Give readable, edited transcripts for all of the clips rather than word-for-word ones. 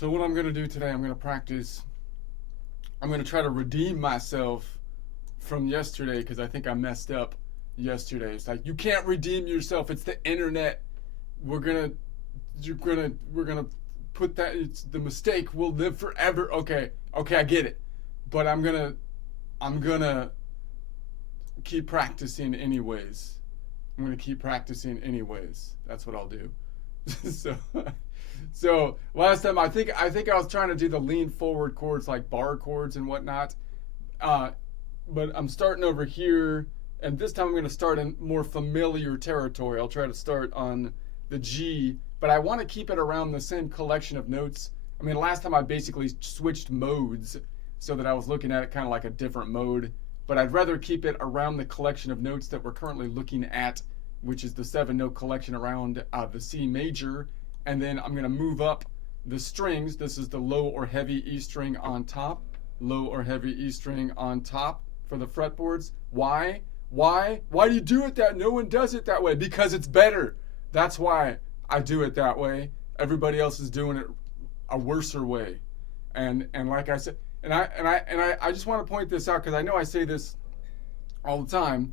So what I'm going to do today, I'm going to practice. I'm going to try to redeem myself from yesterday because I think I messed up yesterday. It's like you can't redeem yourself. It's the internet. We're gonna put that. It's the mistake will live forever. Okay, I get it. But I'm gonna keep practicing anyways. I'm gonna keep practicing anyways. That's what I'll do. so. So last time I think I was trying to do the lean forward chords like bar chords and whatnot, but I'm starting over here, and this time I'm going to start in more familiar territory. I'll try to start on the G, but I want to keep it around the same collection of notes. I mean, last time I basically switched modes so that I was looking at it kind of like a different mode, but I'd rather keep it around the collection of notes that we're currently looking at, which is the 7-note collection around the C major. And then I'm going to move up the strings. This is the low or heavy E string on top. Low or heavy E string on top for the fretboards. Why? Why do you do it that? No one does it that way. Because it's better. That's why I do it that way. Everybody else is doing it a worser way. And like I said, and I just want to point this out because I know I say this all the time.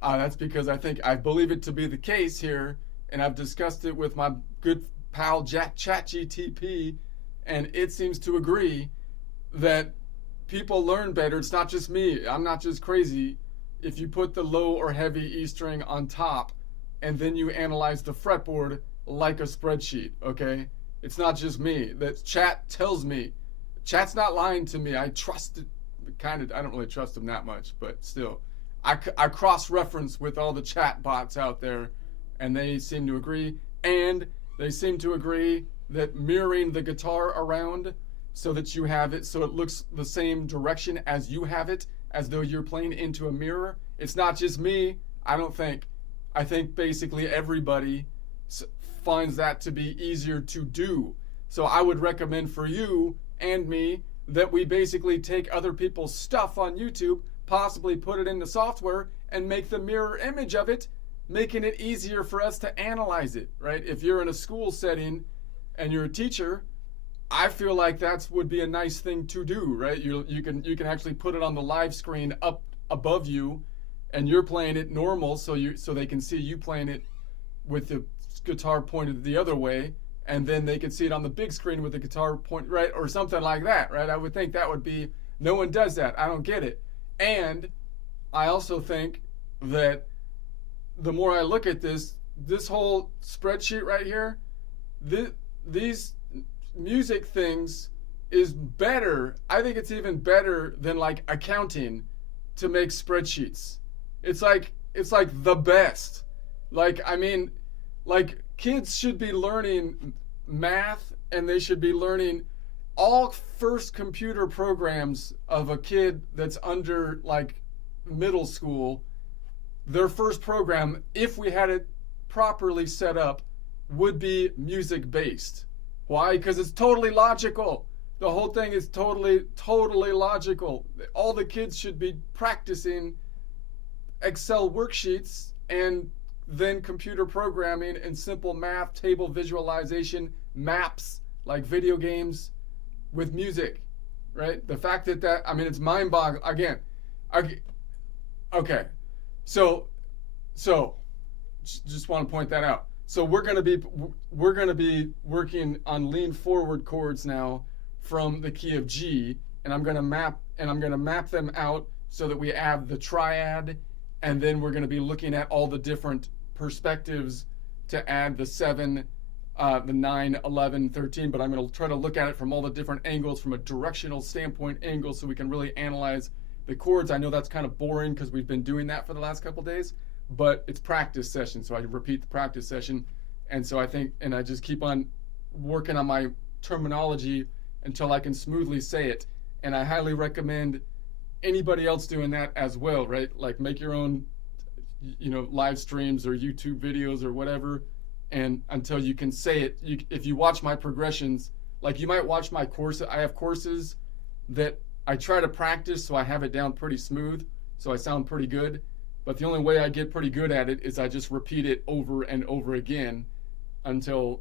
That's because I believe it to be the case here, and I've discussed it with my good pal ChatGTP, and it seems to agree that people learn better. It's not just me. I'm not just crazy. If you put the low or heavy E string on top, and then you analyze the fretboard like a spreadsheet, okay? It's not just me. That Chat tells me. Chat's not lying to me. I trust it. I don't really trust him that much, but still. I cross-reference with all the chat bots out there, and they seem to agree. And they seem to agree that mirroring the guitar around so that you have it so it looks the same direction as you have it, as though you're playing into a mirror. It's not just me, I don't think. I think basically everybody finds that to be easier to do. So I would recommend for you and me that we basically take other people's stuff on YouTube, possibly put it into software, and make the mirror image of it, making it easier for us to analyze it, right? If you're in a school setting and you're a teacher, I feel like that would be a nice thing to do, right? You can actually put it on the live screen up above you, and you're playing it normal, so they can see you playing it with the guitar pointed the other way, and then they can see it on the big screen with the guitar point right, or something like that, right? I would think that would be. No one does that. I don't get it, and I also think that the more I look at this whole spreadsheet right here, these music things is better. I think it's even better than like accounting to make spreadsheets. It's like the best. Like, I mean, like kids should be learning math, and they should be learning all first computer programs of a kid that's under like middle school. Their first program, if we had it properly set up, would be music based. Why? Because it's totally logical. The whole thing is totally logical. All the kids should be practicing Excel worksheets and then computer programming and simple math, table visualization, maps, like video games with music, right? The fact that I mean, it's mind-boggling. Again, okay. So, just want to point that out. So we're gonna be working on lean forward chords now from the key of G, and I'm gonna map them out so that we have the triad, and then we're gonna be looking at all the different perspectives to add the 7, the 9, 11, 13. But I'm gonna try to look at it from all the different angles, from a directional standpoint angle, so we can really analyze the chords. I know that's kind of boring because we've been doing that for the last couple days, but it's practice session, so I repeat the practice session. And so I just keep on working on my terminology until I can smoothly say it. And I highly recommend anybody else doing that as well, right? Like make your own, live streams or YouTube videos or whatever, and until you can say it. If you watch my progressions, like you might watch my course, I have courses that I try to practice so I have it down pretty smooth, so I sound pretty good. But the only way I get pretty good at it is I just repeat it over and over again until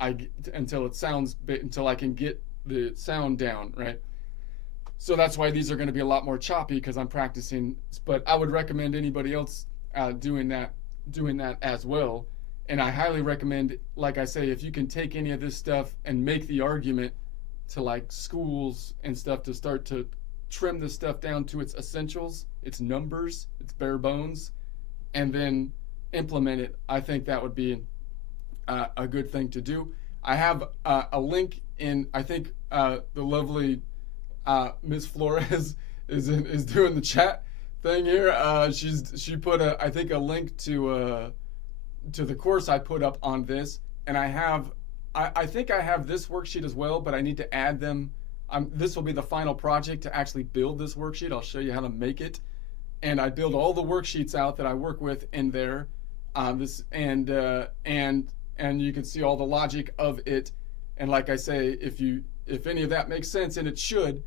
until it sounds until I can get the sound down, right? So that's why these are going to be a lot more choppy because I'm practicing. But I would recommend anybody else doing that as well. And I highly recommend, like I say, if you can take any of this stuff and make the argument to like schools and stuff to start to trim this stuff down to its essentials, its numbers, its bare bones, and then implement it, I think that would be a good thing to do. I have a link in, I think the lovely Miss Flores is doing the chat thing here. She put I think a link to the course I put up on this, and I think I have this worksheet as well, but I need to add them. This will be the final project to actually build this worksheet. I'll show you how to make it, and I build all the worksheets out that I work with in there. And you can see all the logic of it. And like I say, if any of that makes sense, and it should,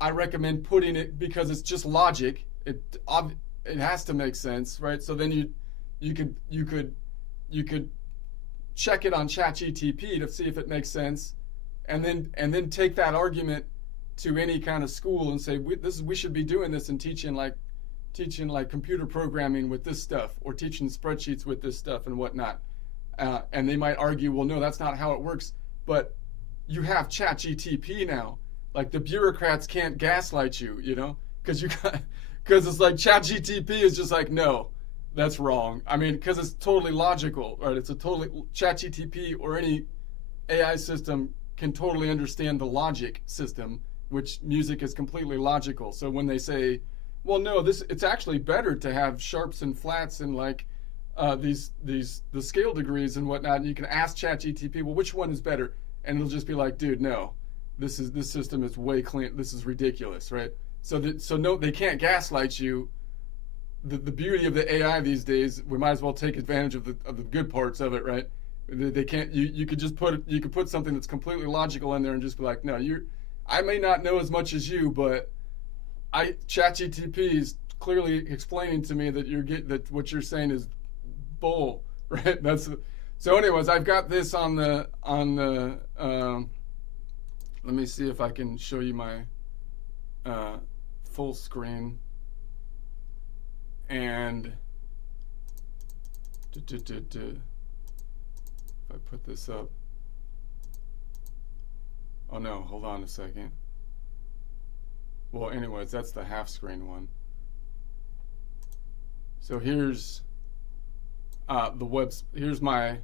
I recommend putting it because it's just logic. It has to make sense, right? So then you could check it on ChatGTP to see if it makes sense, and then take that argument to any kind of school and say we should be doing this and teaching like computer programming with this stuff, or teaching spreadsheets with this stuff and whatnot. And they might argue, well, no, that's not how it works. But you have ChatGTP now. Like, the bureaucrats can't gaslight you, because it's like ChatGTP is just like, no, that's wrong. I mean, because it's totally logical, right? It's a totally ChatGTP or any AI system can totally understand the logic system, which music is completely logical. So when they say, well, no, it's actually better to have sharps and flats and like the scale degrees and whatnot, and you can ask ChatGTP, well, which one is better? And it'll just be like, dude, no, this system is way clean. This is ridiculous, right? So no, they can't gaslight you. The beauty of the AI these days, we might as well take advantage of the good parts of it, right? They can't. You could just put something that's completely logical in there and just be like, no, I may not know as much as you, but ChatGTP is clearly explaining to me that what you're saying is bull, right? So anyways, I've got this on the let me see if I can show you my full screen. And if I put this up, oh no, hold on a second. Well, anyways, that's the half screen one. So here's here's my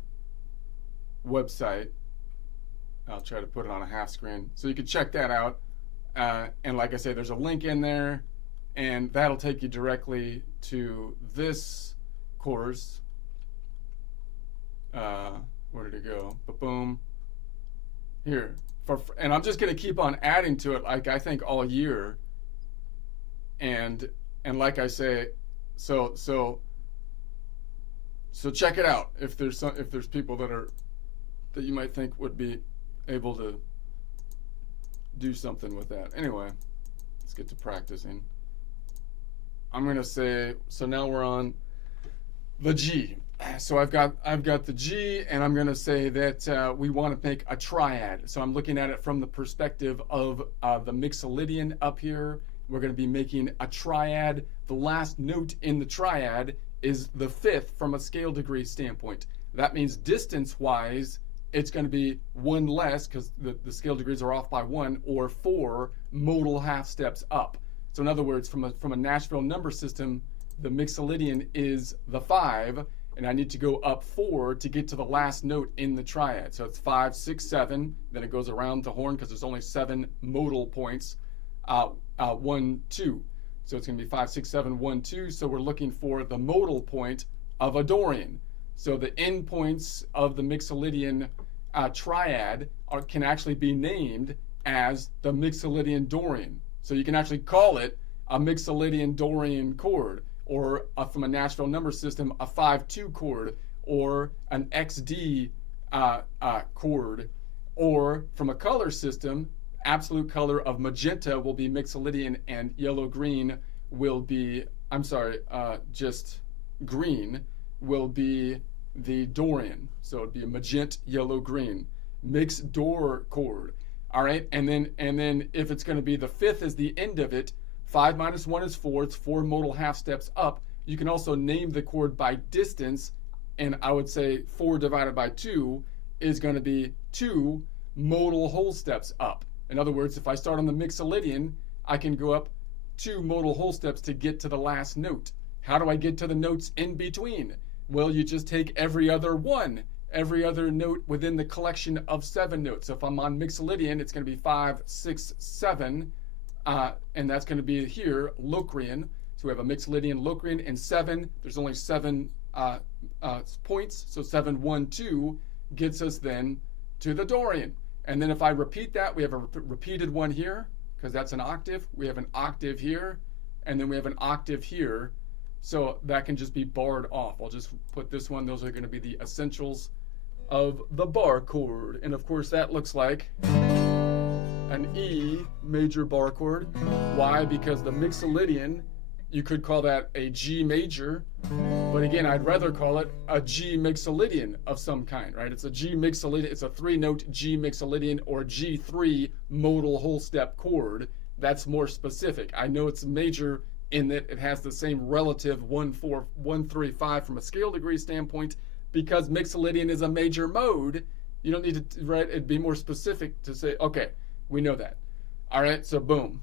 website. I'll try to put it on a half screen so you can check that out. And like I say, there's a link in there, and that'll take you directly to this course. Where did it go? Boom. Here. And I'm just going to keep on adding to it, like I think all year. And like I say, so check it out if there's people that you might think would be able to do something with that. Anyway, let's get to practicing. I'm gonna say, so now we're on the G. So I've got the G, and I'm gonna say that we want to make a triad. So I'm looking at it from the perspective of the Mixolydian up here. We're gonna be making a triad. The last note in the triad is the fifth from a scale degree standpoint. That means distance-wise, it's going to be one less because the scale degrees are off by one, or 4 modal half steps up. So in other words, from a Nashville number system, the Mixolydian is the 5, and I need to go up 4 to get to the last note in the triad. So it's 5, 6, 7. Then it goes around the horn because there's only 7 modal points. 1, 2. So it's going to be 5, 6, 7, 1, 2. So we're looking for the modal point of a Dorian. So the endpoints of the Mixolydian triad can actually be named as the Mixolydian Dorian. So you can actually call it a Mixolydian Dorian chord, or from a Nashville number system, a 5-2 chord, or an XD chord, or from a color system, absolute color of magenta will be Mixolydian, and yellow-green will be, just green will be the Dorian. So it'd be a magenta, yellow, green. Mixed door chord. All right, and then if it's going to be the fifth is the end of it, 5 minus 1 is 4. It's 4 modal half steps up. You can also name the chord by distance, and I would say 4 divided by 2 is going to be 2 modal whole steps up. In other words, if I start on the Mixolydian, I can go up 2 modal whole steps to get to the last note. How do I get to the notes in between? Well, you just take every other note within the collection of 7 notes. So if I'm on Mixolydian, it's going to be 5, 6, 7, and that's going to be here, Locrian. So we have a Mixolydian, Locrian, and 7. There's only 7 points, so 7, 1, 2 gets us then to the Dorian. And then if I repeat that, we have a repeated one here, because that's an octave. We have an octave here, and then we have an octave here. So that can just be barred off. I'll just put this one. Those are going to be the essentials of the bar chord. And of course that looks like an E major bar chord. Why? Because the Mixolydian, you could call that a G major, but again, I'd rather call it a G Mixolydian of some kind, right? It's a G Mixolydian, it's a 3-note G Mixolydian or G3 modal whole step chord. That's more specific. I know it's major in that it has the same relative 1, 4, 1, 3, 5 from a scale degree standpoint. Because Mixolydian is a major mode, you don't need to, right? It'd be more specific to say, okay, we know that. All right, so boom.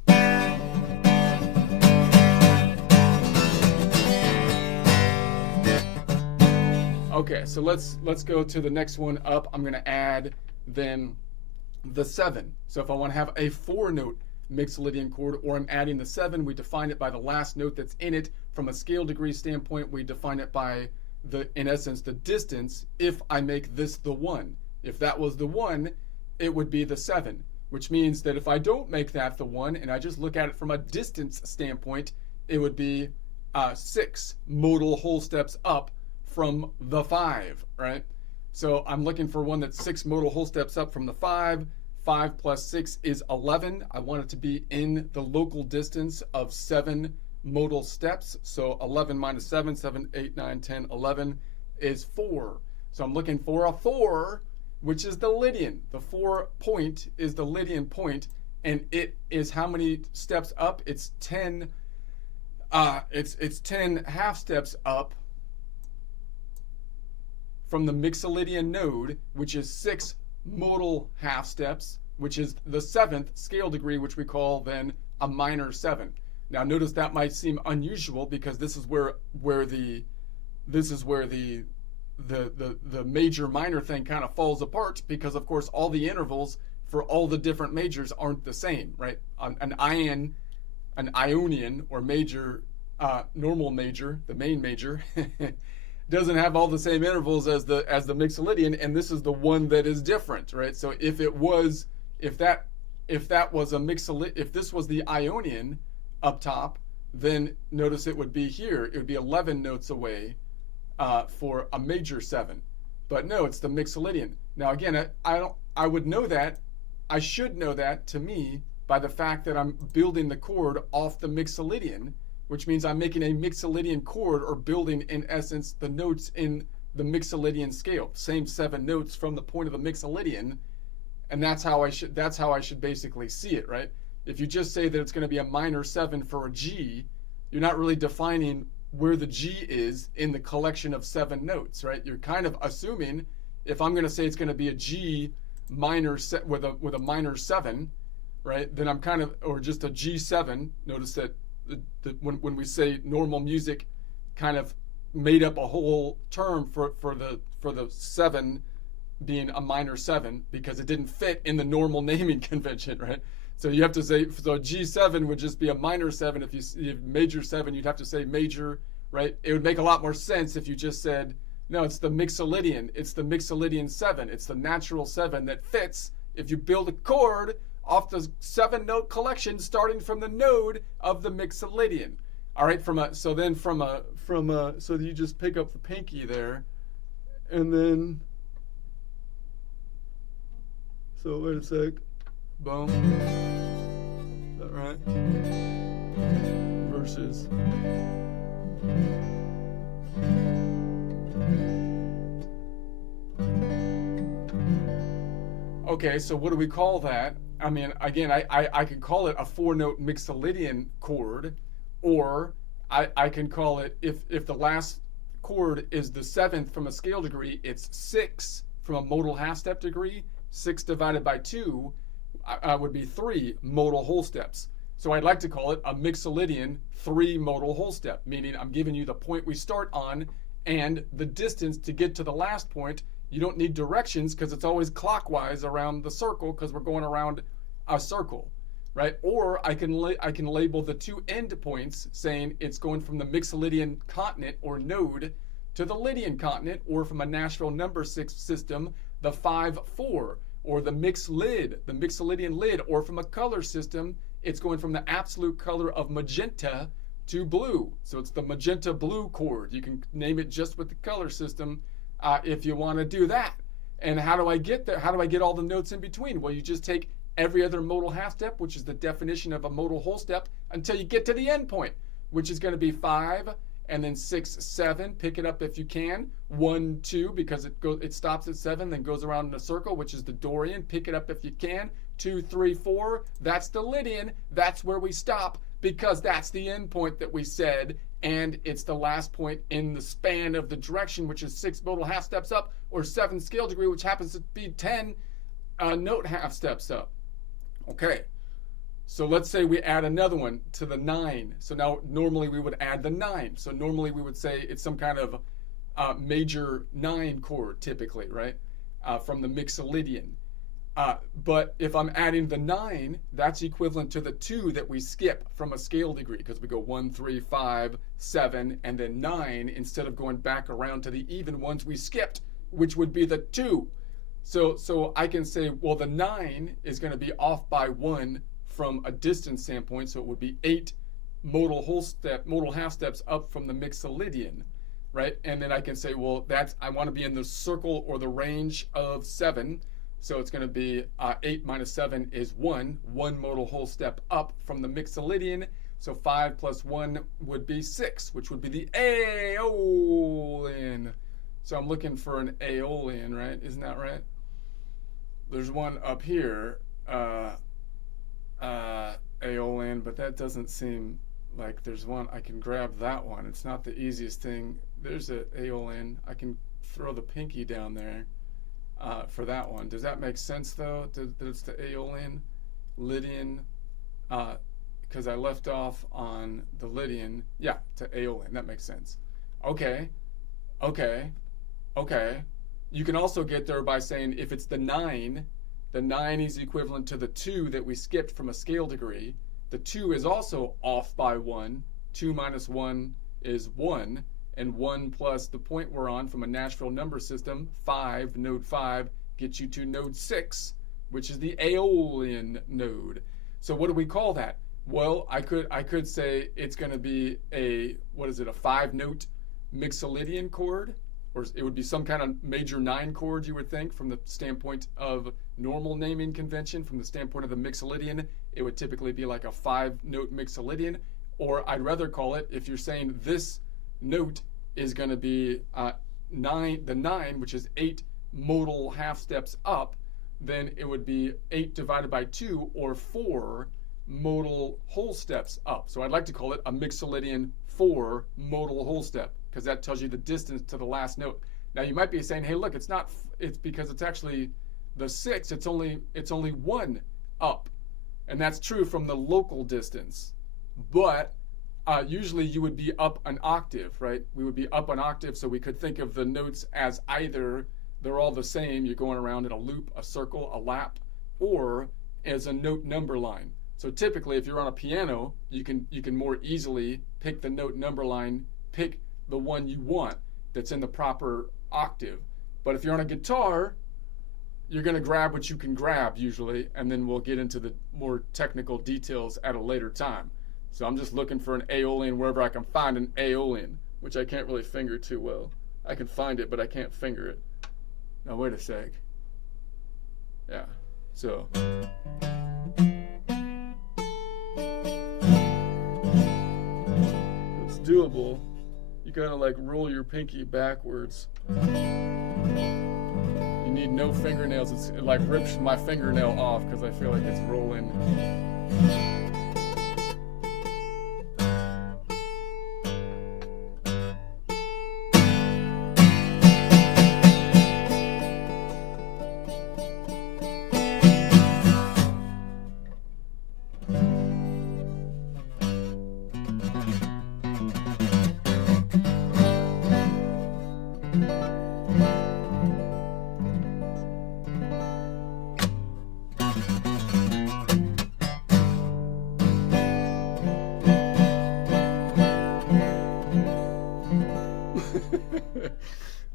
Okay, so let's go to the next one up. I'm going to add then the 7. So if I want to have a 4-note Mixolydian chord, or I'm adding the 7, we define it by the last note that's in it. From a scale degree standpoint, we define it by in essence, the distance. If I make this the 1, if that was the 1, it would be the 7, which means that if I don't make that the 1 and I just look at it from a distance standpoint, it would be 6 modal whole steps up from the 5, right? So I'm looking for one that's 6 modal whole steps up from the 5. 5 plus 6 is 11. I want it to be in the local distance of 7 modal steps. So 11 minus 7, 7, 8, 9, 10, 11 is 4. So I'm looking for a 4, which is the Lydian. The 4 point is the Lydian point, and it is how many steps up? It's 10. It's 10 half steps up from the Mixolydian node, which is 6 modal half steps, which is the 7th scale degree, which we call then a minor 7. Now notice that might seem unusual because this is where the major minor thing kind of falls apart, because of course all the intervals for all the different majors aren't the same, right? An Ionian or major, normal major, the main major, doesn't have all the same intervals as the Mixolydian, and this is the one that is different, right? So if this was the Ionian up top, then notice it would be here. It would be 11 notes away for a major 7. But no, it's the Mixolydian. Now again, I would know that, I should know that to me by the fact that I'm building the chord off the Mixolydian, which means I'm making a Mixolydian chord, or building in essence the notes in the Mixolydian scale, same 7 notes from the point of the Mixolydian, and that's how I should basically see it, right? If you just say that it's going to be a minor 7 for a G, you're not really defining where the G is in the collection of 7 notes, right? You're kind of assuming, if I'm going to say it's going to be a G minor with a minor 7, right? Then I'm kind of, or just a G7. Notice that when we say normal music, kind of made up a whole term for the 7 being a minor 7, because it didn't fit in the normal naming convention, right? So you have to say, so G7 would just be a minor 7. If you major 7, you'd have to say major, right? It would make a lot more sense if you just said, no, it's the Mixolydian. It's the Mixolydian 7. It's the natural 7 that fits if you build a chord off the 7-note collection starting from the node of the Mixolydian. All right, so you just pick up the pinky there, and then, so wait a sec, boom, is that right? Versus, Okay, so what do we call that? I mean, again, I can call it a 4-note Mixolydian chord, or I can call it, if the last chord is the 7th from a scale degree, it's 6 from a modal half step degree. 6 divided by 2 would be 3 modal whole steps. So I'd like to call it a Mixolydian 3 modal whole step, meaning I'm giving you the point we start on and the distance to get to the last point. You don't need directions because it's always clockwise around the circle because we're going around a circle, right? Or I can label the 2 end points saying it's going from the Mixolydian continent or node to the Lydian continent, or from a Nashville number 6 system, the 5-4, or the Mixolydian lid, or from a color system, it's going from the absolute color of magenta to blue. So it's the magenta blue chord. You can name it just with the color system if you want to do that. And how do I get there? How do I get all the notes in between? Well, you just take every other modal half step, which is the definition of a modal whole step, until you get to the end point, which is going to be 5, and then 6, 7. Pick it up if you can. 1, 2, because it stops at 7, then goes around in a circle, which is the Dorian. Pick it up if you can. 2, 3, 4. That's the Lydian. That's where we stop, because that's the end point that we said, and it's the last point in the span of the direction, which is 6 modal half steps up, or 7 scale degree, which happens to be 10 note half steps up. Okay, so let's say we add another one to the 9. So now normally we would add the 9. So normally we would say it's some kind of major 9 chord typically, right? From the Mixolydian. But if I'm adding the 9, that's equivalent to the 2 that we skip from a scale degree, because we go 1, 3, 5, 7, and then 9 instead of going back around to the even ones we skipped, which would be the 2. So I can say, well, the 9 is going to be off by 1 from a distance standpoint, so it would be 8 modal half steps up from the Mixolydian, right? And then I can say, well, I want to be in the circle or the range of 7. So it's going to be 8 minus 7 is 1 modal whole step up from the Mixolydian. So 5 plus 1 would be 6, which would be the Aeolian. So I'm looking for an Aeolian, right? Isn't that right? There's one up here, Aeolian, but that doesn't seem like there's one. I can grab that one. It's not the easiest thing. There's an Aeolian. I can throw the pinky down there for that one. Does that make sense, though, that it's the Aeolian? Lydian, because I left off on the Lydian. Yeah, to Aeolian. That makes sense. Okay. You can also get there by saying if it's the 9 is equivalent to the 2 that we skipped from a scale degree. The 2 is also off by 1. 2 minus 1 is 1. And 1 plus the point we're on from a Nashville number system, 5, node 5, gets you to node 6, which is the Aeolian node. So what do we call that? Well, I could say it's going to be a 5-note Mixolydian chord, or it would be some kind of major 9 chord, you would think, from the standpoint of normal naming convention. From the standpoint of the Mixolydian, it would typically be like a 5-note Mixolydian, or I'd rather call it, if you're saying this note is going to be 9, which is 8 modal half steps up, then it would be 8 divided by 2, or 4 modal whole steps up. So I'd like to call it a Mixolydian 4 modal whole step, because that tells you the distance to the last note. Now you might be saying, hey, look, it's because it's actually the 6, it's only 1 up. And that's true from the local distance. But usually you would be up an octave, right? We would be up an octave, so we could think of the notes as either they're all the same, you're going around in a loop, a circle, a lap, or as a note number line. So typically if you're on a piano, you can more easily pick the note number line, pick the one you want that's in the proper octave. But if you're on a guitar, you're going to grab what you can grab usually, and then we'll get into the more technical details at a later time. So I'm just looking for an Aeolian wherever I can find an Aeolian, which I can't really finger too well. I can find it, but I can't finger it. Now wait a sec. Yeah, so. It's doable. You gotta like roll your pinky backwards. You need no fingernails. It like rips my fingernail off because I feel like it's rolling.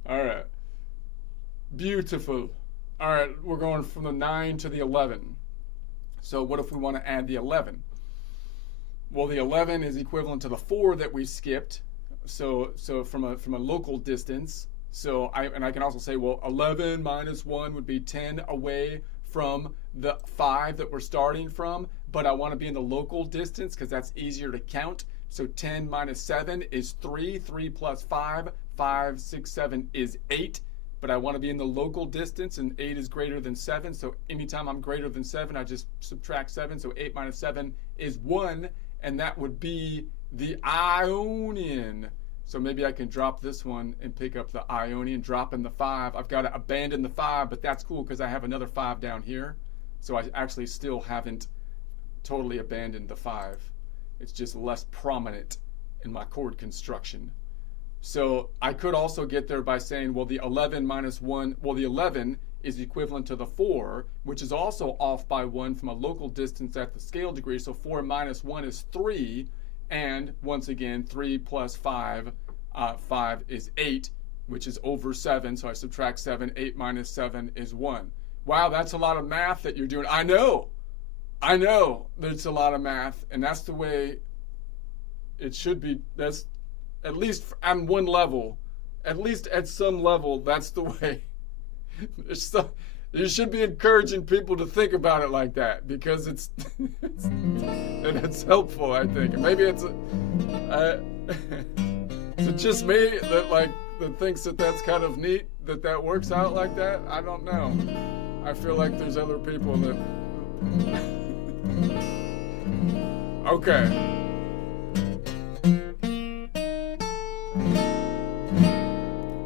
All right. Beautiful. All right, we're going from the 9 to the 11. So what if we want to add the 11? Well, the 11 is equivalent to the 4 that we skipped. So from a local distance. So I can also say, well, 11 minus 1 would be 10 away from the 5 that we're starting from, but I want to be in the local distance because that's easier to count. So 10 minus 7 is 3. 3 plus 5, 5, 6, 7 is 8. But I want to be in the local distance, and 8 is greater than 7. So anytime I'm greater than 7, I just subtract 7. So 8 minus 7 is 1, and that would be the Ionian. So maybe I can drop this one and pick up the Ionian, drop in the 5. I've got to abandon the 5, but that's cool because I have another 5 down here. So I actually still haven't totally abandoned the 5. It's just less prominent in my chord construction. So I could also get there by saying, well, the 11 minus 1, well, the 11 is equivalent to the 4, which is also off by 1 from a local distance at the scale degree. So 4 minus 1 is 3. And once again, 3 plus 5, 5 is 8, which is over 7. So I subtract 7. 8 minus 7 is 1. Wow, that's a lot of math that you're doing. I know there's a lot of math, and that's the way it should be. That's at least on one level, at least at some level, that's the way. You should be encouraging people to think about it like that because it's and it's helpful, I think. Maybe it's is it just me that thinks that that's kind of neat that works out like that? I don't know. I feel like there's other people that. Okay.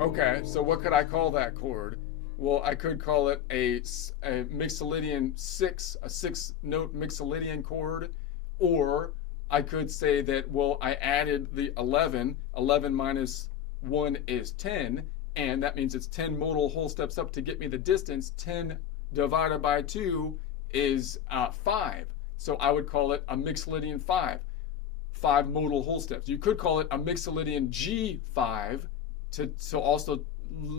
Okay, so what could I call that chord? Well, I could call it a Mixolydian 6, a 6-note Mixolydian chord, or I could say that, well, I added the 11. 11 minus 1 is 10, and that means it's 10 modal whole steps up to get me the distance. 10 divided by 2 is 5. So I would call it a Mixolydian 5. 5 modal whole steps. You could call it a Mixolydian G5 to also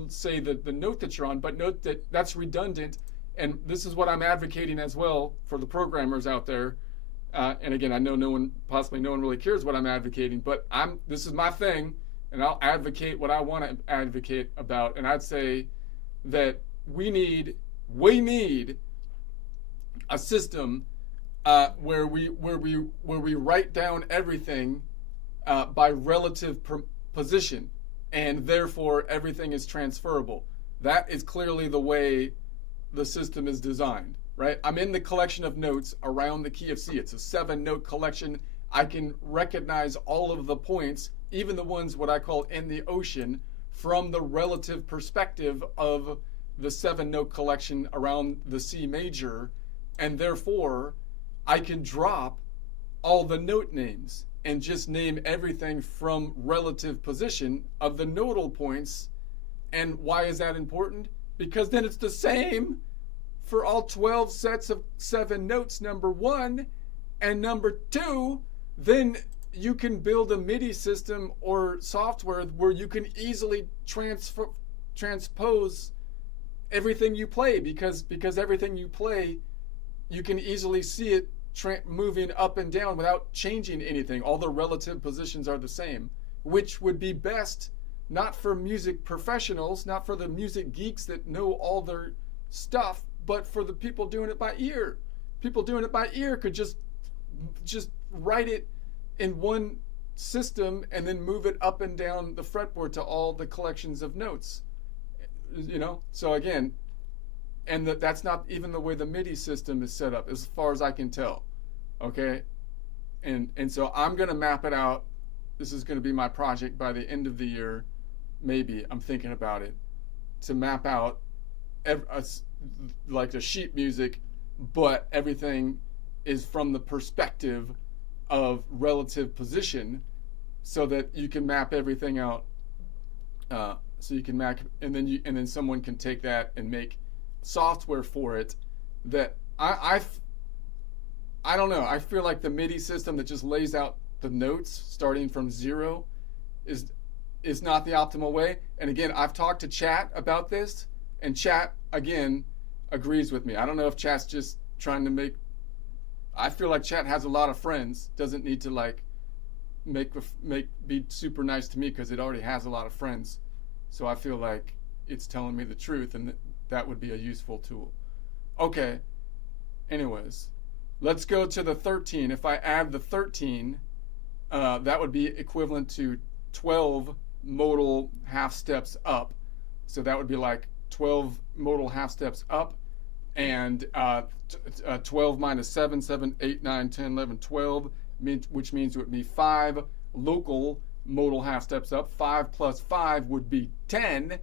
say the note that you're on, but note that that's redundant, and this is what I'm advocating as well for the programmers out there. And again, I know no one really cares what I'm advocating, but this is my thing, and I'll advocate what I want to advocate about. And I'd say that we need a system where we write down everything by relative position, and therefore everything is transferable. That is clearly the way the system is designed, right? I'm in the collection of notes around the key of C. It's a 7-note collection. I can recognize all of the points, even the ones what I call in the ocean, from the relative perspective of the 7-note collection around the C major, and therefore I can drop all the note names and just name everything from relative position of the nodal points. And why is that important? Because then it's the same for all 12 sets of 7 notes, number 1. And number 2, then you can build a MIDI system or software where you can easily transpose everything you play, because everything you play, you can easily see it moving up and down without changing anything. All the relative positions are the same, which would be best not for music professionals, not for the music geeks that know all their stuff, but for the people doing it by ear. People doing it by ear could just write it in one system and then move it up and down the fretboard to all the collections of notes. So again, and that's not even the way the MIDI system is set up, as far as I can tell. Okay, and so I'm gonna map it out. This is gonna be my project by the end of the year. Maybe I'm thinking about it, to map out like the sheet music, but everything is from the perspective of relative position, so that you can map everything out. So you can map, and then someone can take that and make software for it. That I don't know. I feel like the MIDI system that just lays out the notes starting from zero is not the optimal way. And again, I've talked to Chat about this, and Chat again agrees with me. I don't know if Chat's just trying to make. I feel like Chat has a lot of friends. Doesn't need to like be super nice to me because it already has a lot of friends. So I feel like it's telling me the truth, and that would be a useful tool. Okay. Anyways, let's go to the 13. If I add the 13, that would be equivalent to 12 modal half steps up. So that would be like 12 modal half steps up, and 12 minus 7, 7, 8, 9, 10, 11, 12, which means it would be 5 local modal half steps up. 5 plus 5 would be 10,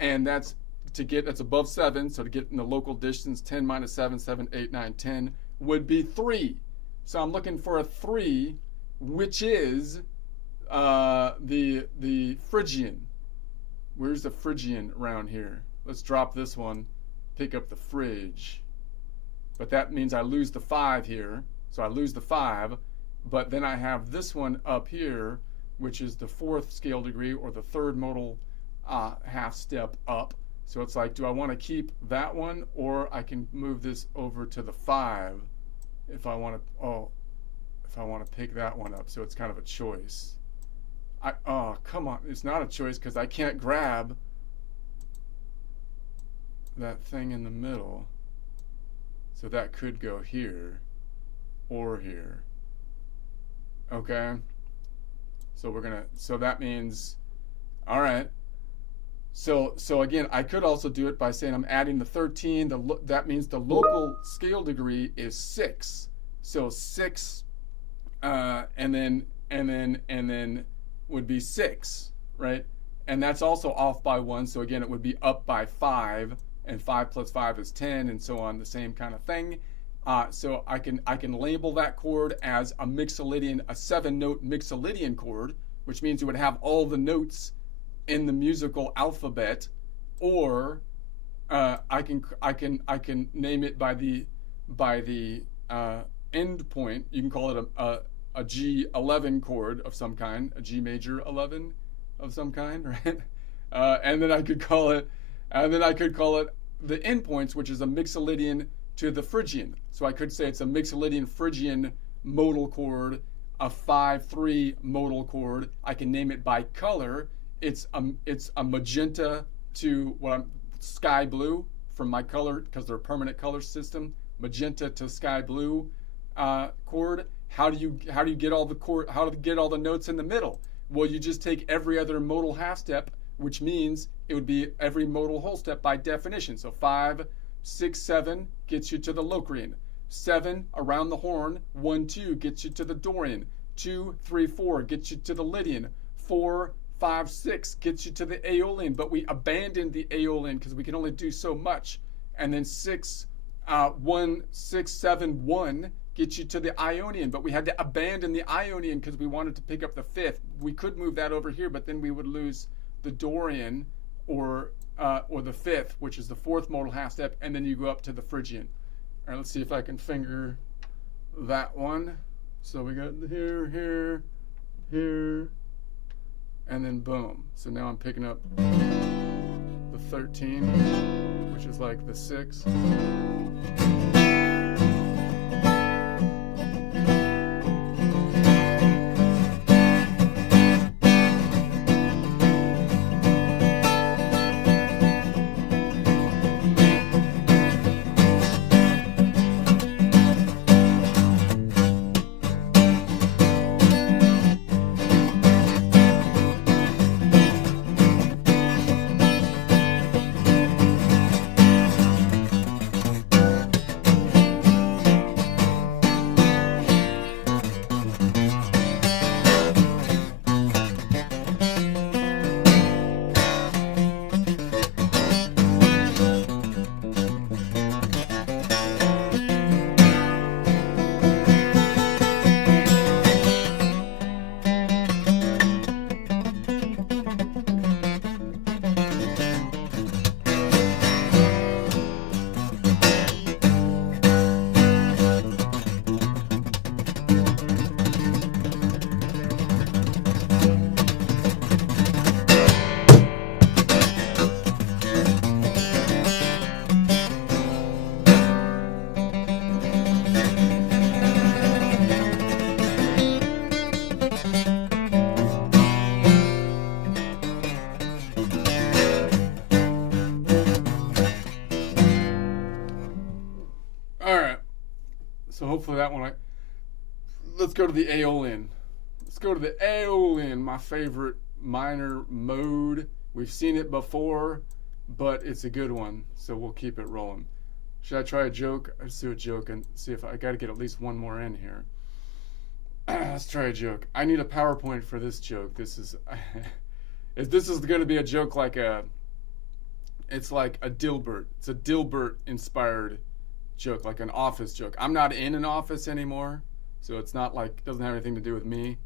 and that's above 7. So to get in the local distance, 10 minus 7, 7, 8, 9, 10 would be 3. So I'm looking for a 3, which is the Phrygian. Where's the Phrygian around here? Let's drop this one, pick up the Phryg. But that means I lose the 5 here. So I lose the 5, but then I have this one up here, which is the 4th scale degree, or the 3rd modal half step up. So it's like, do I want to keep that one, or I can move this over to the 5 if I want to pick that one up. So it's kind of a choice. Oh, come on. It's not a choice because I can't grab that thing in the middle. So that could go here or here. Okay. So that means, all right. So again, I could also do it by saying I'm adding the 13. That means the local scale degree is 6. So 6, and then would be 6, right? And that's also off by 1. So again, it would be up by 5, and 5 plus 5 is 10, and so on. The same kind of thing. So I can label that chord as a 7-note Mixolydian chord, which means it would have all the notes in the musical alphabet, or I can name it by the end point. You can call it a G11 chord of some kind, a G major 11 of some kind, right? And then I could call it the endpoints, which is a Mixolydian to the Phrygian. So I could say it's a Mixolydian Phrygian modal chord, a 5/3 modal chord. I can name it by color. It's a magenta to sky blue from my color, because they're a permanent color system. Magenta to sky blue chord. How do you get all the notes in the middle? Well, you just take every other modal half step, which means it would be every modal whole step by definition. So 5, 6, 7 gets you to the Locrian. 7 around the horn. 1, 2 gets you to the Dorian. 2, 3, 4 gets you to the Lydian. 4, 5, 6 gets you to the Aeolian, but we abandoned the Aeolian because we can only do so much. And then 6, 1, 6, 7, 1 gets you to the Ionian, but we had to abandon the Ionian because we wanted to pick up the 5th. We could move that over here, but then we would lose the Dorian or the 5th, which is the 4th modal half step, and then you go up to the Phrygian. All right, let's see if I can finger that one. So we got here, here, here, and then boom. So now I'm picking up the 13, which is like the 6. So hopefully that one. Let's go to the Aeolian. Let's go to the Aeolian, my favorite minor mode. We've seen it before, but it's a good one, so we'll keep it rolling. Should I try a joke? Let's do a joke and see if I got to get at least one more in here. Let's try a joke. I need a PowerPoint for this joke. This is going to be a joke like it's like a Dilbert. It's a Dilbert inspired joke, like an office joke. I'm not in an office anymore, so it's not like, it doesn't have anything to do with me,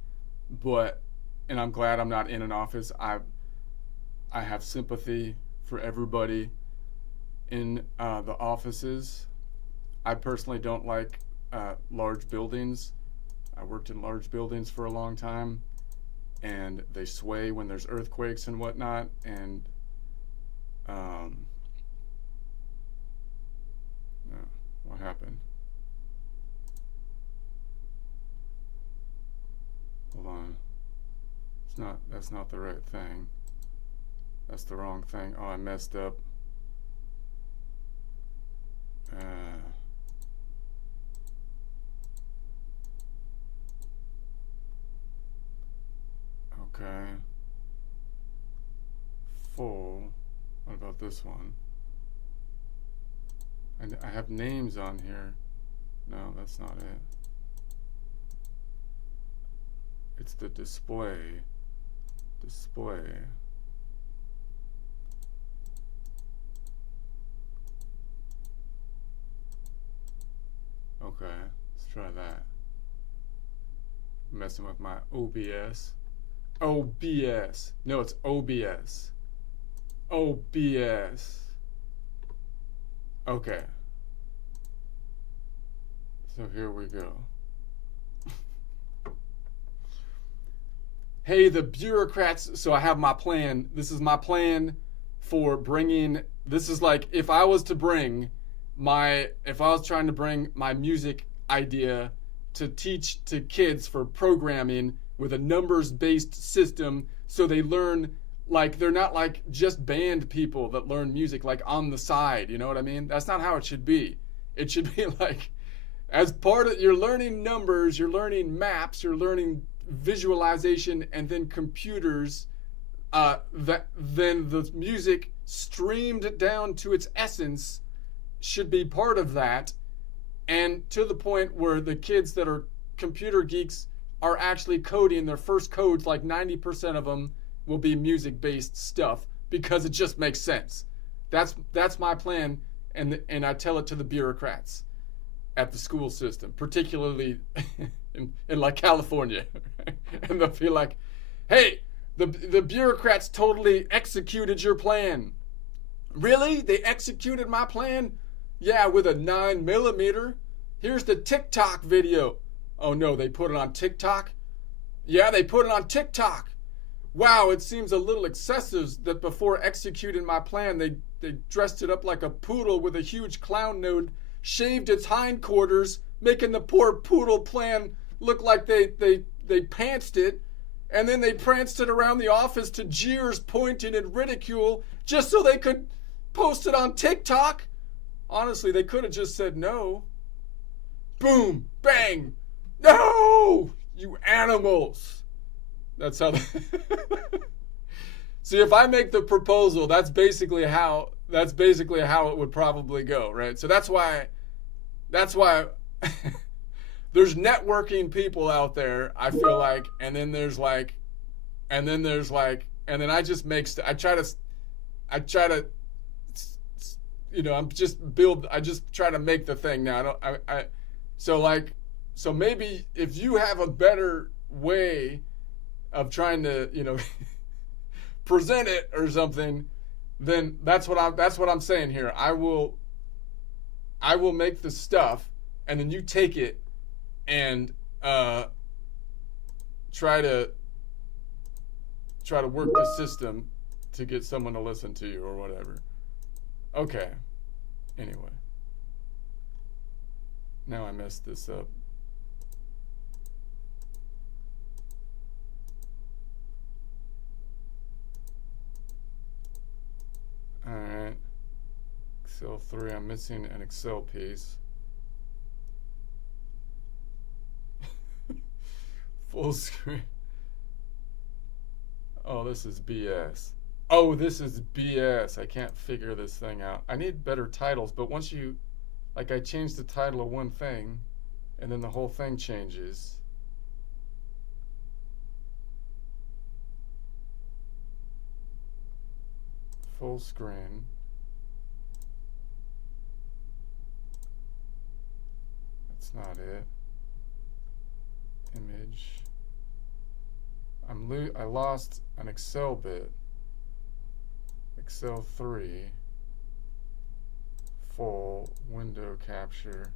and I'm glad I'm not in an office. I have sympathy for everybody in the offices. I personally don't like large buildings. I worked in large buildings for a long time, and they sway when there's earthquakes and whatnot, and what happened? Hold on. That's not the right thing. That's the wrong thing. Oh, I messed up. Okay. Full. What about this one? I have names on here. No, that's not it. It's the display. Display. Okay, let's try that. Messing with my OBS. OBS. No, it's OBS. OBS. Okay. So here we go. Hey, the bureaucrats. So I have my plan. This is my plan for bringing. This is like if I was trying to bring my music idea to teach to kids for programming with a numbers-based system, so they learn, like, they're not like just band people that learn music like on the side, you know what I mean? That's not how it should be. It should be like, as part of, you're learning numbers, you're learning maps, you're learning visualization, and then computers, then the music streamed down to its essence should be part of that, and to the point where the kids that are computer geeks are actually coding their first codes, like 90% of them will be music-based stuff because it just makes sense. That's my plan, and I tell it to the bureaucrats at the school system, particularly in like California, and they'll be like, "Hey, the bureaucrats totally executed your plan." Really? They executed my plan? Yeah, with a 9mm. Here's the TikTok video. Oh no, they put it on TikTok? Yeah, they put it on TikTok. Wow, it seems a little excessive that before executing my plan, they dressed it up like a poodle with a huge clown nose, shaved its hindquarters, making the poor poodle plan look like they pantsed it, and then they pranced it around the office to jeers, pointing, and ridicule just so they could post it on TikTok. Honestly, they could have just said no. Boom, bang, no, you animals. That's how. See, if I make the proposal, that's basically how it would probably go, right? So that's why there's networking people out there, I feel like, and then I just I try to, you know, I just try to make the thing now. So maybe if you have a better way of trying to, you know, present it or something, then that's what I'm saying here. I will make the stuff, and then you take it and try to work the system to get someone to listen to you or whatever. Okay. Anyway. Now I messed this up. Alright. Excel 3, I'm missing an Excel piece. Full screen. Oh, this is BS. Oh, this is BS. I can't figure this thing out. I need better titles, but once you, like, I changed the title of one thing, and then the whole thing changes. Full screen. That's not it. Image. I lost an Excel bit. Excel 3. Full window capture.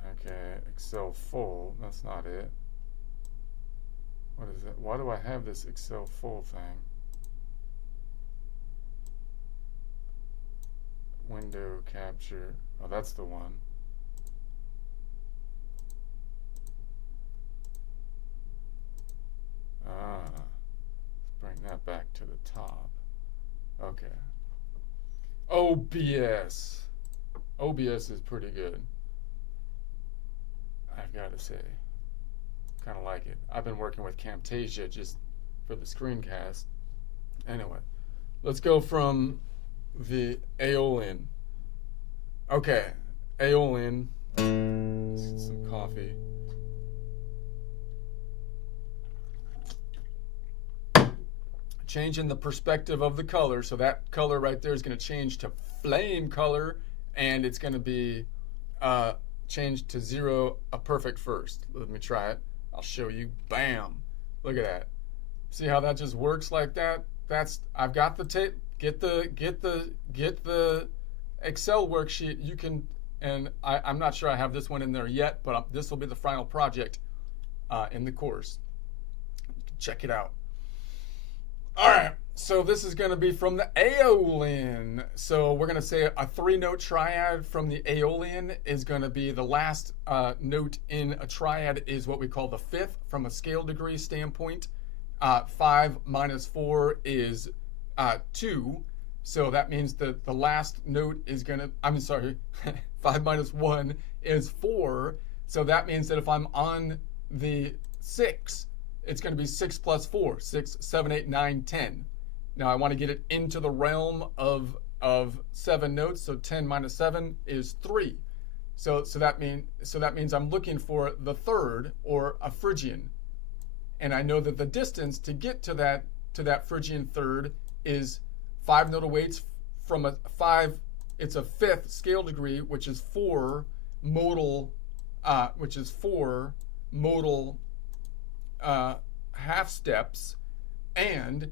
Okay, Excel full. That's not it. What is it? Why do I have this Excel full thing? Window capture. Oh, that's the one. Let's bring that back to the top. Okay. OBS. OBS is pretty good, I've got to say. Kind of like it. I've been working with Camtasia just for the screencast. Anyway, let's go from the Aeolian. Okay, Aeolian. Let's get some coffee. Changing the perspective of the color, so that color right there is going to change to flame color, and it's going to be changed to 0, a perfect first. Let me try it. I'll show you. Bam! Look at that. See how that just works like that? I've got the tape. Get the Excel worksheet. You can, and I'm not sure I have this one in there yet, but this will be the final project in the course. Check it out. All right, so this is going to be from the Aeolian. So we're going to say a 3-note triad from the Aeolian is going to be the last note in a triad is what we call the 5th from a scale degree standpoint. 5 minus 4 is 2. So that means that the last note is going to, 5 minus 1 is 4. So that means that if I'm on the 6, it's going to be 6 plus 4, 6, 7, 8, 9, 10. Now I want to get it into the realm of 7 notes, so 10 minus 7 is 3. So that means I'm looking for the third, or a Phrygian. And I know that the distance to get to that Phrygian third is 5 nodal weights from a 5, it's a 5th scale degree, which is 4 modal half steps, and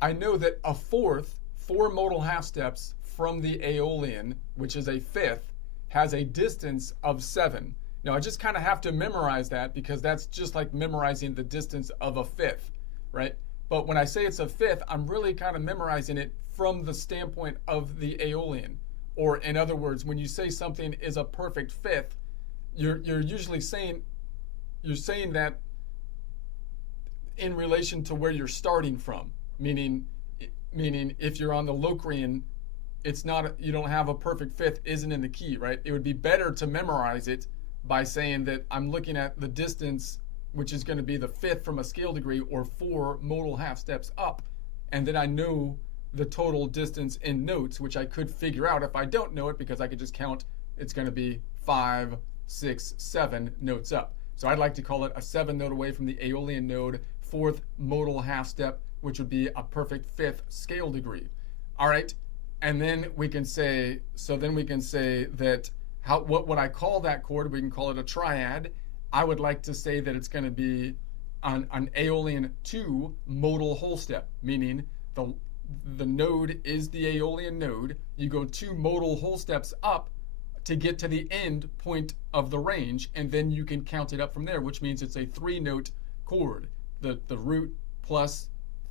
I know that a 4 modal half steps from the Aeolian, which is a 5th, has a distance of 7. Now I just kind of have to memorize that because that's just like memorizing the distance of a 5th, right? But when I say it's a 5th, I'm really kind of memorizing it from the standpoint of the Aeolian. Or in other words, when you say something is a perfect 5th, you're usually saying that in relation to where you're starting from, meaning if you're on the Locrian, it's not, you don't have a perfect 5th isn't in the key, right? It would be better to memorize it by saying that I'm looking at the distance, which is going to be the 5th from a scale degree, or 4 modal half steps up, and then I know the total distance in notes, which I could figure out if I don't know it, because I could just count. It's going to be 5, 6, 7 notes up. So I'd like to call it a 7 note away from the Aeolian node, 4th modal half step, which would be a perfect 5th scale degree. All right, and then we can say, that what would I call that chord? We can call it a triad. I would like to say that it's going to be an Aeolian 2 modal whole step, meaning the node is the Aeolian node. You go 2 modal whole steps up to get to the end point of the range, and then you can count it up from there, which means it's a 3-note chord. The root plus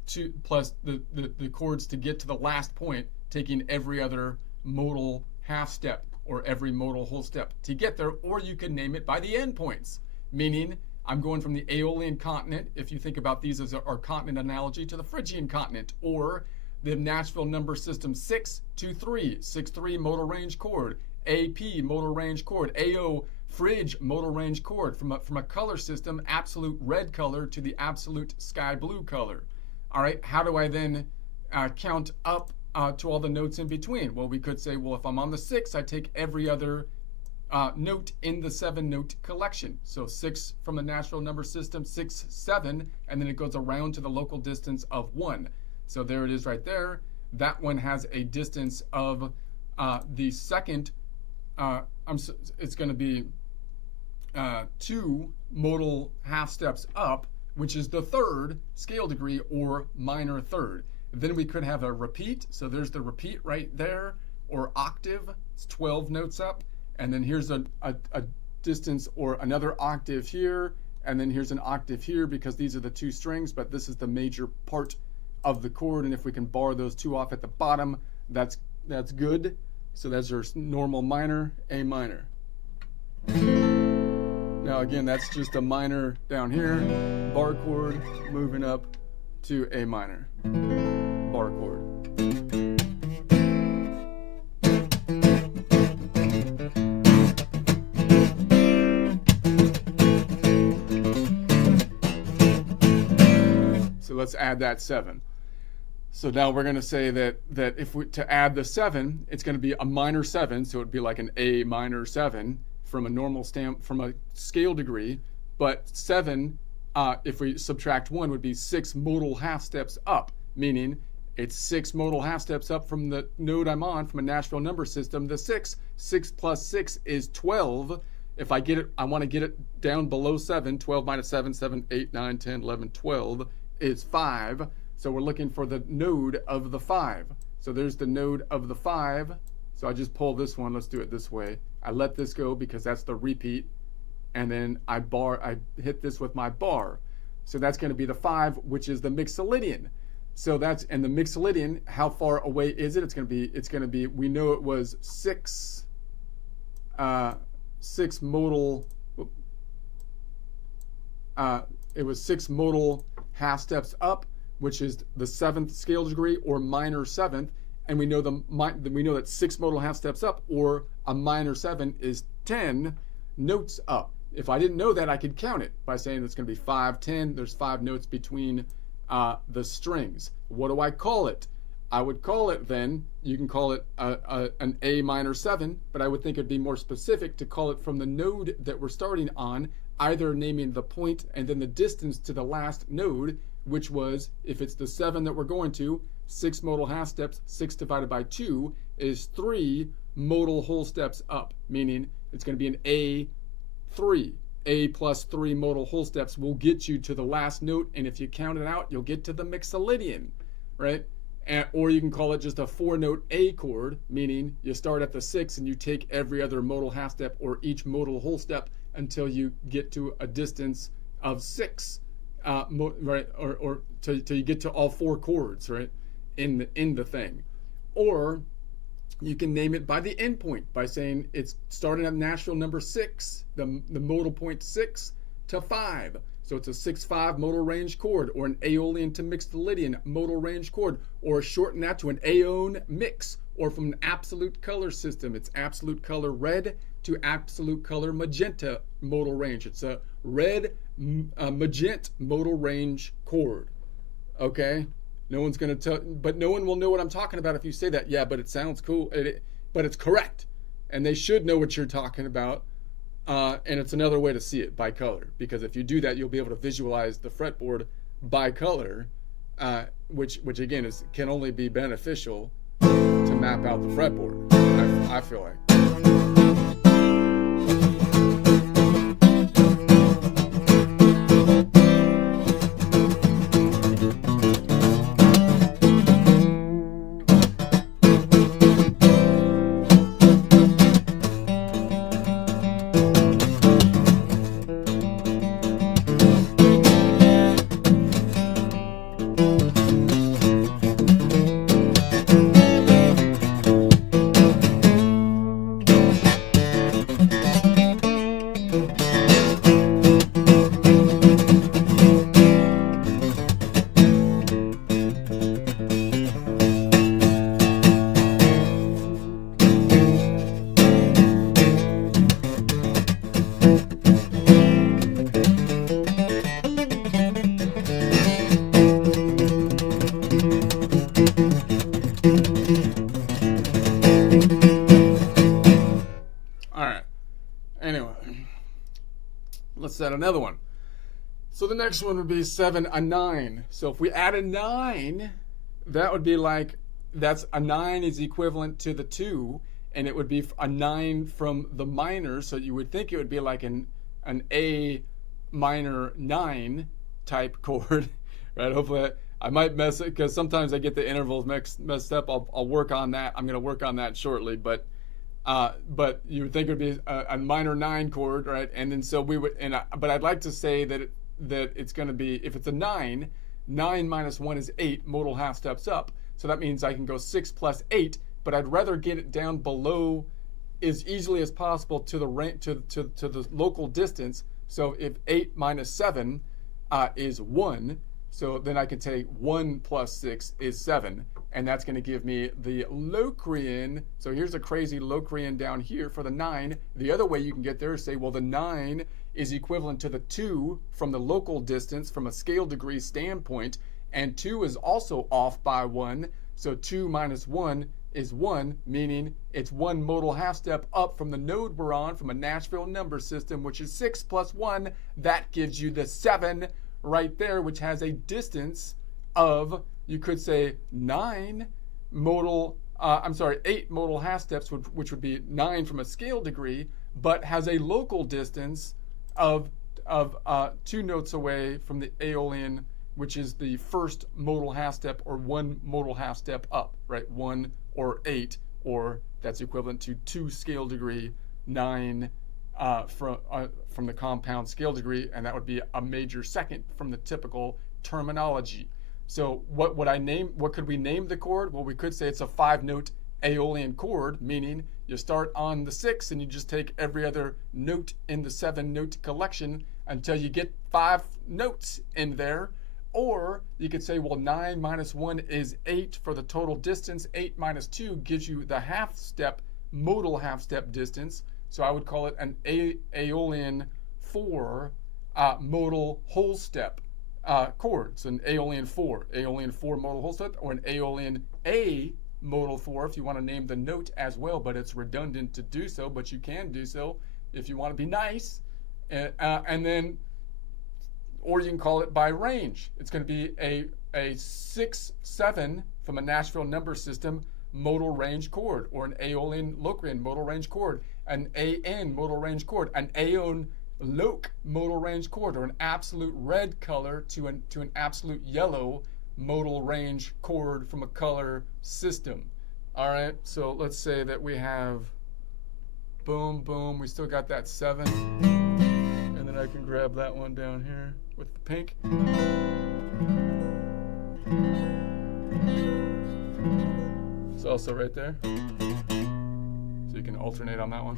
2 plus the chords to get to the last point, taking every other modal half step or every modal whole step to get there, or you can name it by the endpoints, meaning I'm going from the Aeolian continent, if you think about these as our continent analogy, to the Phrygian continent, or the Nashville number system 6, 2, 3, 6, 3 modal range chord, AP modal range chord, AO fridge modal range chord from a color system, absolute red color to the absolute sky blue color. All right, how do I then count up to all the notes in between? Well, we could say, well, if I'm on the 6, I take every other note in the 7-note collection. So 6 from a natural number system, 6, 7, and then it goes around to the local distance of 1. So there it is right there. That one has a distance of the second, it's going to be 2 modal half steps up, which is the 3rd scale degree or minor 3rd. Then we could have a repeat. So there's the repeat right there, or octave. It's 12 notes up. And then here's a distance or another octave here. And then here's an octave here because these are the 2 strings, but this is the major part of the chord. And if we can bar those 2 off at the bottom, that's good. So that's our normal minor, A minor. Now again, that's just a minor down here, bar chord, moving up to A minor, bar chord. So let's add that 7. So now we're going to say that if we to add the 7, it's going to be a minor 7, so it'd be like an A minor 7 from a normal from a scale degree. But 7, if we subtract 1, would be 6 modal half steps up, meaning it's 6 modal half steps up from the node I'm on from a natural number system. The 6 plus 6 is 12. If I get it, I want to get it down below 7. 12 minus 7, 7, 8, 9, 10, 11, 12 is 5. So we're looking for the node of the 5. So there's the node of the 5. So I just pull this one. Let's do it this way. I let this go because that's the repeat. And then I hit this with my bar. So that's going to be the 5, which is the mixolydian. So that's, and the mixolydian, how far away is it? It's going to be, we know it was 6 modal, it was 6 modal half steps up, which is the 7th scale degree or minor 7th, and we know that 6 modal half steps up or a minor 7 is 10 notes up. If I didn't know that, I could count it by saying it's going to be 5, 10. There's 5 notes between the strings. What do I call it? I would call it then, you can call it an A minor 7, but I would think it'd be more specific to call it from the node that we're starting on, either naming the point and then the distance to the last node, which was, if it's the 7 that we're going to, 6 modal half steps, 6 divided by 2 is 3 modal whole steps up, meaning it's going to be an A3. A plus 3 modal whole steps will get you to the last note, and if you count it out, you'll get to the mixolydian, right? Or you can call it just a 4-note A chord, meaning you start at the 6 and you take every other modal half step or each modal whole step until you get to a distance of 6. Right, or till you get to all 4 chords, right, in the thing. Or you can name it by the endpoint by saying it's starting at natural number 6, the modal point 6 to 5. So it's a 6-5 modal range chord, or an aeolian to mixolydian modal range chord, or shorten that to an aeon mix, or from an absolute color system, it's absolute color red to absolute color magenta modal range. It's a red magenta modal range chord. Okay, no one's going to tell, but no one will know what I'm talking about if you say that. Yeah, but it sounds cool, but it's correct, and they should know what you're talking about. And it's another way to see it by color, because if you do that, you'll be able to visualize the fretboard by color, which again can only be beneficial to map out the fretboard. I feel like. set another one. So the next one would be 7, a 9. So if we add a 9, that would be like, that's a 9 is equivalent to the 2, and it would be a 9 from the minor, so you would think it would be like an A minor 9 type chord, right? Hopefully I might mess it, because sometimes I get the intervals messed up. I'll work on that. I'm going to work on that shortly, but you would think it would be a minor 9 chord, right? And then so we would, but I'd like to say that it's going to be, if it's a 9, 9 minus 1 is 8 modal half steps up. So that means I can go 6 plus 8, but I'd rather get it down below as easily as possible to the local distance. So if 8 minus 7 is 1, so then I can take 1 plus 6 is 7, and that's going to give me the Locrian. So here's a crazy Locrian down here for the 9. The other way you can get there is say, well, the 9 is equivalent to the 2 from the local distance from a scale degree standpoint, and 2 is also off by 1, so 2 minus 1 is 1, meaning it's 1 modal half step up from the node we're on from a Nashville number system, which is 6 plus 1. That gives you the 7 right there, which has a distance of, you could say, 8 modal half steps, which would be 9 from a scale degree, but has a local distance of 2 notes away from the Aeolian, which is the first modal half step, or 1 modal half step up, right? 1 or 8, or that's equivalent to 2 scale degree, 9 from the compound scale degree, and that would be a major second from the typical terminology. So what could we name the chord? Well, we could say it's a 5-note Aeolian chord, meaning you start on the 6 and you just take every other note in the 7-note collection until you get 5 notes in there. Or you could say, well, 9 minus 1 is 8 for the total distance. 8 minus 2 gives you the half step, modal half step distance. So I would call it an Aeolian 4 modal whole step chord. So an Aeolian 4 modal whole step, or an Aeolian A modal 4 if you want to name the note as well, but it's redundant to do so, but you can do so if you want to be nice. And then, or you can call it by range. It's going to be a 6-7 from a Nashville number system modal range chord, or an Aeolian Locrian modal range chord, an AN modal range chord, an Aeon Loc modal range chord, or an absolute red color to an absolute yellow modal range chord from a color system. All right, so let's say that we have boom, boom, we still got that 7, and then I can grab that one down here with the pink. It's also right there, so you can alternate on that one.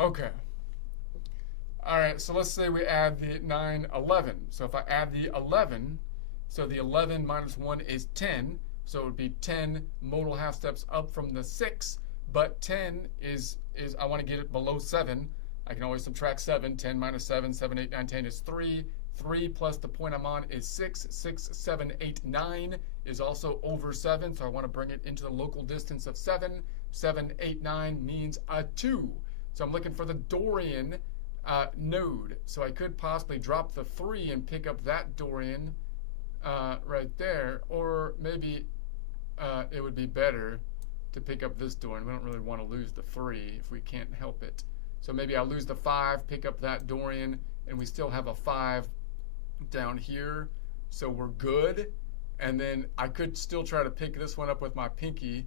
Okay. All right, so let's say we add the 9, 11. So if I add the 11, so the 11 minus 1 is 10. So it would be 10 modal half steps up from the 6. But 10 is I want to get it below 7. I can always subtract 7. 10 minus 7, 7, 8, 9, 10 is 3. 3 plus the point I'm on is 6. 6, 7, 8, 9 is also over 7. So I want to bring it into the local distance of 7. 7, 8, 9 means a 2. So I'm looking for the Dorian node. So I could possibly drop the 3 and pick up that Dorian right there. Or maybe it would be better to pick up this Dorian. We don't really want to lose the 3 if we can't help it. So maybe I'll lose the 5, pick up that Dorian, and we still have a 5 down here. So we're good. And then I could still try to pick this one up with my pinky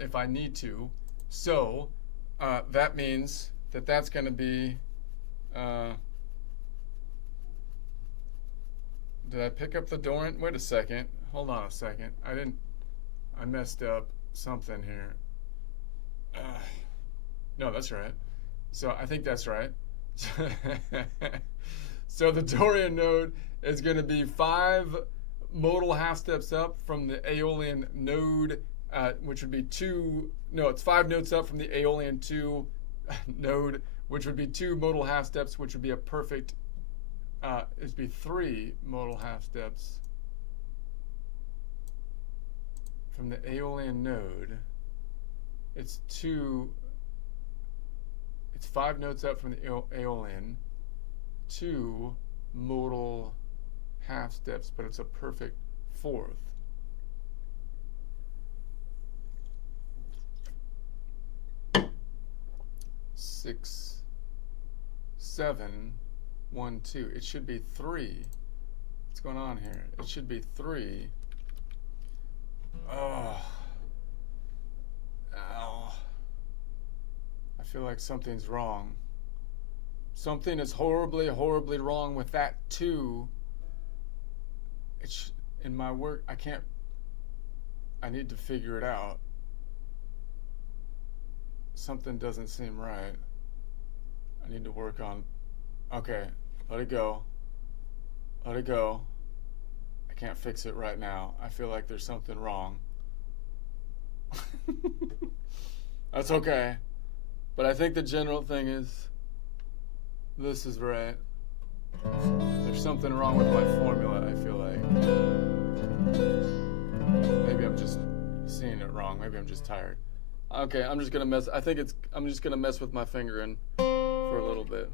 if I need to. So that means that that's going to be... did I pick up the Dorian? Wait a second. Hold on a second. I messed up something here. No, that's right. So I think that's right. So the Dorian node is going to be 5 modal half steps up from the Aeolian node, which would be 2. No, it's 5 nodes up from the Aeolian 2 node, which would be 2 modal half steps, which would be a perfect. It'd be 3 modal half steps from the Aeolian node. It's 5 notes up from the Aeolian, 2 modal half steps, but it's a perfect 4th. Six, 7, 1, 2. It should be 3. What's going on here? It should be 3. Oh. Ow. I feel like something's wrong. Something is horribly, horribly wrong with that 2. It's in my work. I need to figure it out. Something doesn't seem right. I need to work on. Okay, let it go. Let it go. I can't fix it right now. I feel like there's something wrong. That's okay. But I think the general thing is this is right. There's something wrong with my formula, I feel like. Maybe I'm just seeing it wrong. Maybe I'm just tired. Okay, I'm just gonna mess with my finger for a little bit.